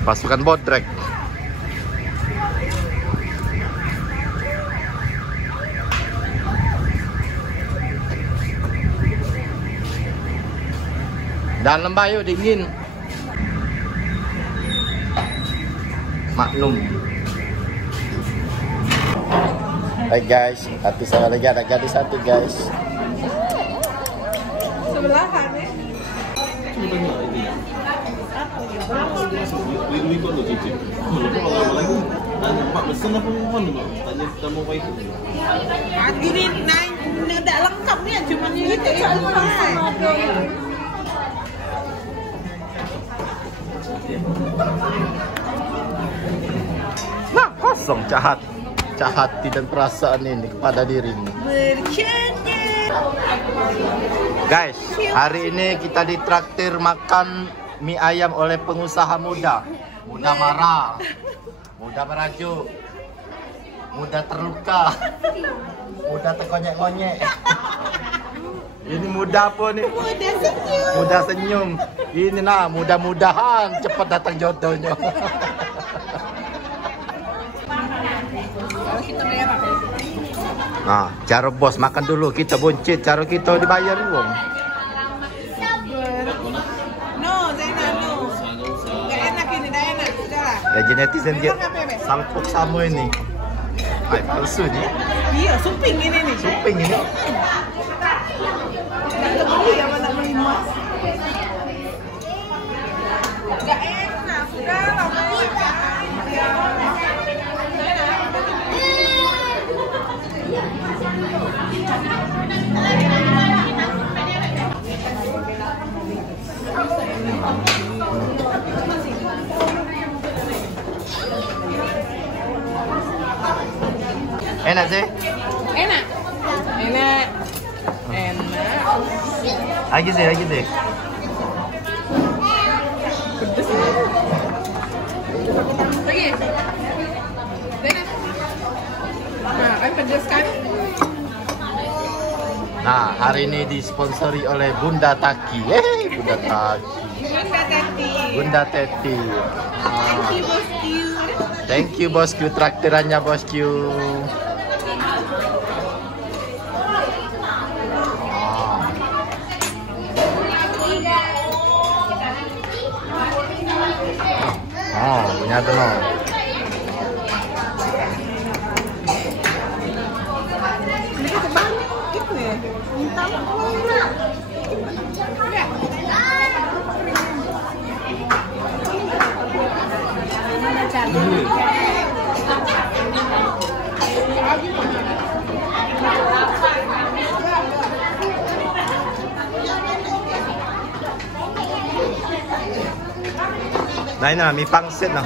Pasukan Bodrek. Dalam bayu dingin. Maklum. Hai guys, hati saya lagi ada gadis satu guys. Sebelahan ya. Gini naik tidak lengkap nih, cuma ini Nah, kosong hati dan perasaan ini kepada dirimu. Guys, hari ini kita ditraktir makan mie ayam oleh pengusaha muda. Muda marah, muda merajuk, muda terluka, muda terkonyek-konyek. Ini muda apa nih? Muda senyum. Ini nah, mudah-mudahan cepat datang jodohnya. Nah, cara bos makan dulu, kita buncit, cara kita dibayar uang. No, Zainal, no. Gak enak ini, gak enak. Sudahlah. Ya netizen dia salpuk sama ini. Ay, palsu nih. Iya, suping ini nih. Suping ini. Gak beli ya, mana beli emas. Gak enak, sudahlah. Enak sih? Enak. Enak. Enak. Lagi sih. Pedes. Pergi. Enak. Nah, pedes kan? Nah, hari ini disponsori oleh Bunda Taki. Bunda Taki. Bunda Teti. Thank you, bosku. Thank you bosku, traktirannya bosku. Oh, punya tuh no. Ini kita balik gitu ya. Minta Nah ini mie pangsit nah.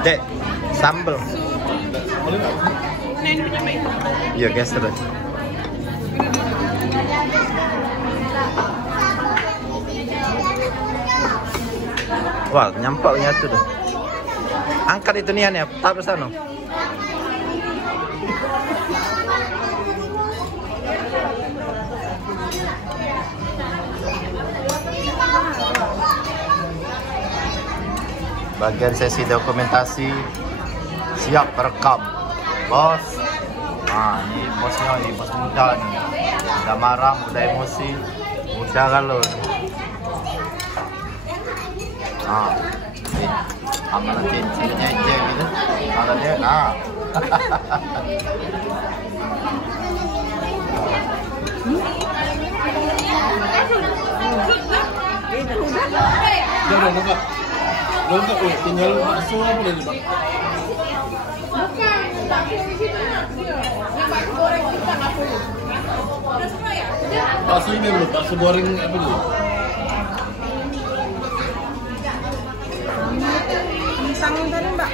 Dek, sambal. Iya guys terus. Wah, nyampaknya tuh deh. Angkat itu nih ya, taruh sana. Bagian sesi dokumentasi siap rekam, bos. Nah, ini bosnya, ini bos muda nih. Muda marah, muda emosi, muda galur. Nah, amalan cincinnya aja gitu. Kalau dia, nah. Udah lengkap. Lengkap ya, tinggal bakso apa dari Bang? Bukan, bakso di situ. Yang bakso goreng kita nggak perlu. Udah semua ya? Udah. Bakso ini dulu, bakso goreng apa dulu? Pisang tadi Mbak.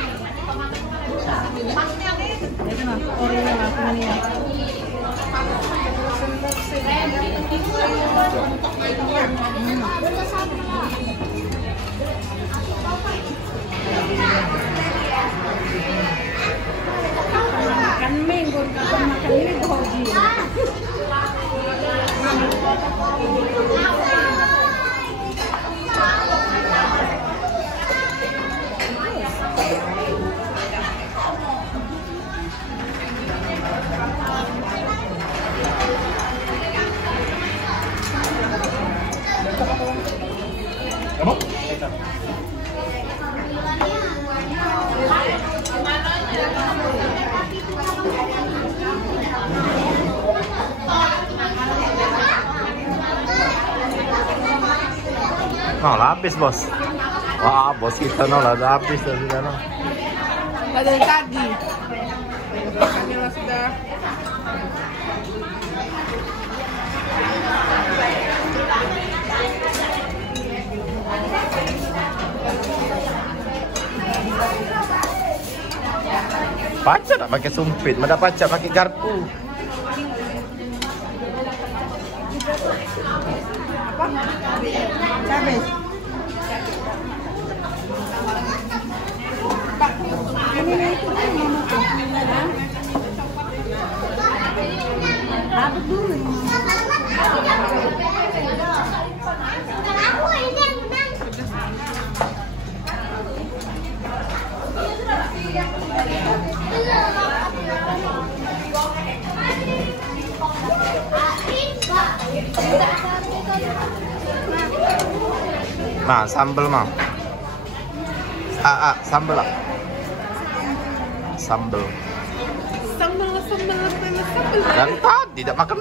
Oh, lapis bos. Wah, bos kita no lah lapis dari sana. Dari tadi. Makannya sudah. Pacar tak pakai sumpit, mana pacar pakai garpu. Apa? Cabai. Pak, ini itu mama tuh. Apa dulu? Nah, sambal mah. Sambal lah. Sambal. Sambal. Dari tadi tidak makan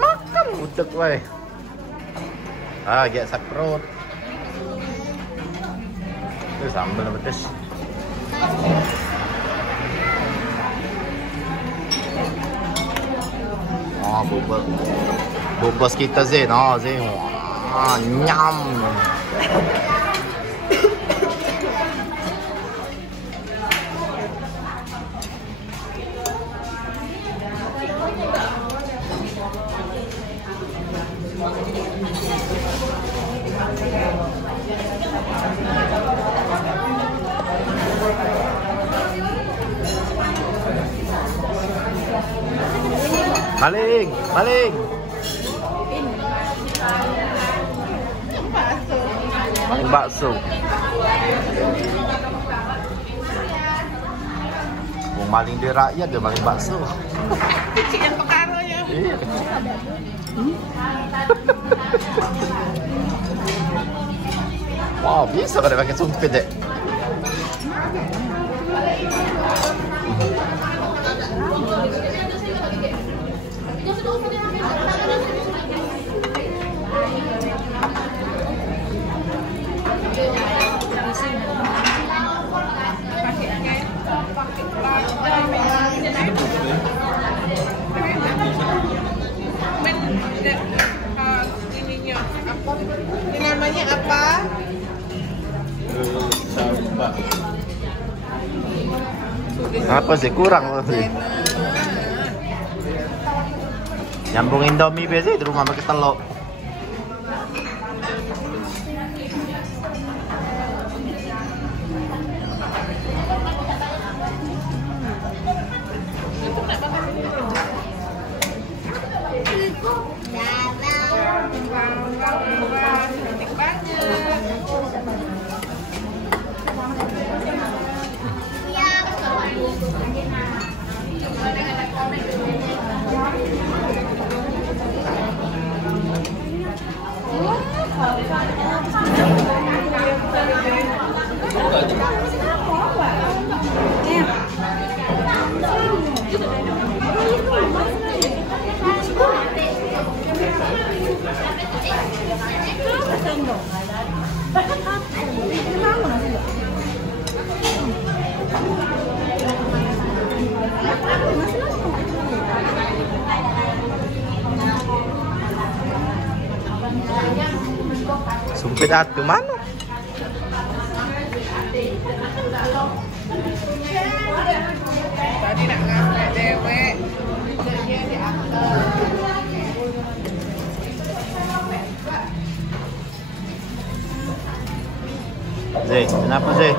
udah weh. Agak sakit perut. Itu sambal pedes. Oh, bubos kita Zain. Oh, Zain. Wah, nyam. Maling. Maling bakso. Mau maling di rakyat dia maling bakso. Kecil yang pekaronya. Iya. Wow, bisa kada pakai sumpit deh. Ininya apa? Ini namanya apa? Sambal. Apa sih kurang sih? Nyambung Indomie biasa di rumah pakai telur. Cantik banget. Sumpit atu mana? Tadi nak ngasih dewek, kerjanya diangkat. Zee, kenapa Zee?